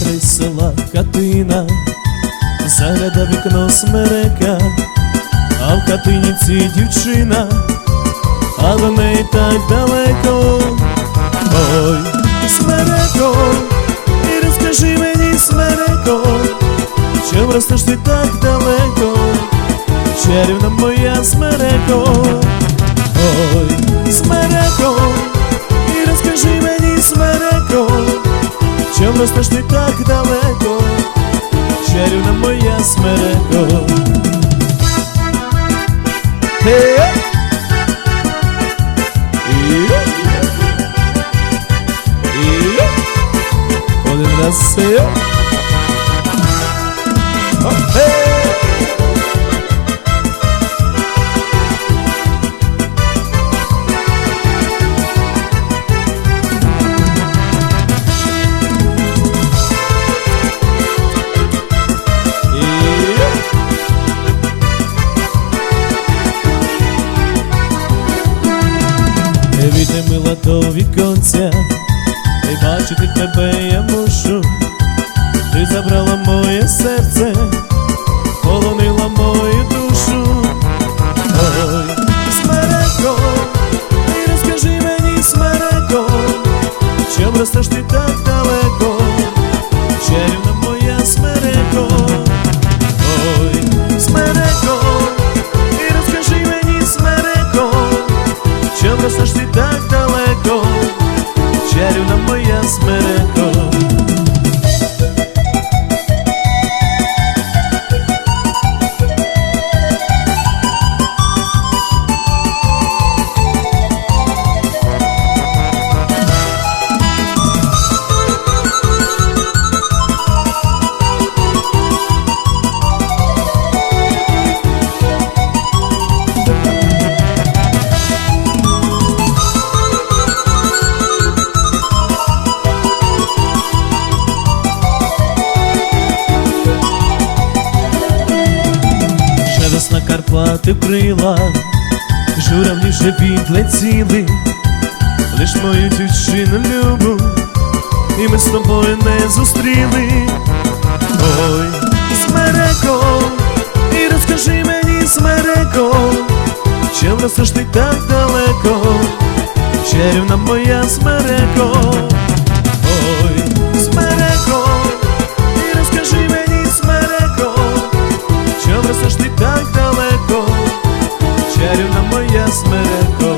край села хатина, загляда вікно смерека, а в хатині ці дівчина, а до неї так далеко. Ой, смереко, і розкажи мені, смереко, чим ростеш ти так далеко, чарівна моя смереко. Чим ростеш ти так далеко, чарівна моя смереко. Один раз сил. До віконця, і бачити тебе я мушу. Ти забрала моє серце, полонила мою душу. Ой, смереко, ти розкажи мені, смереко, чим ростеш ти так Карпати вкрила, журавлі вже відлетіли, лиш мою дівчину любу, і ми з тобою не зустріли. Ой, смереко, і розкажи мені, смереко, чим несеш ти так далеко, чарівна моя смереко. Смереко, і розкажи мені, смереко, чим несеш ти так далеко. Christmas.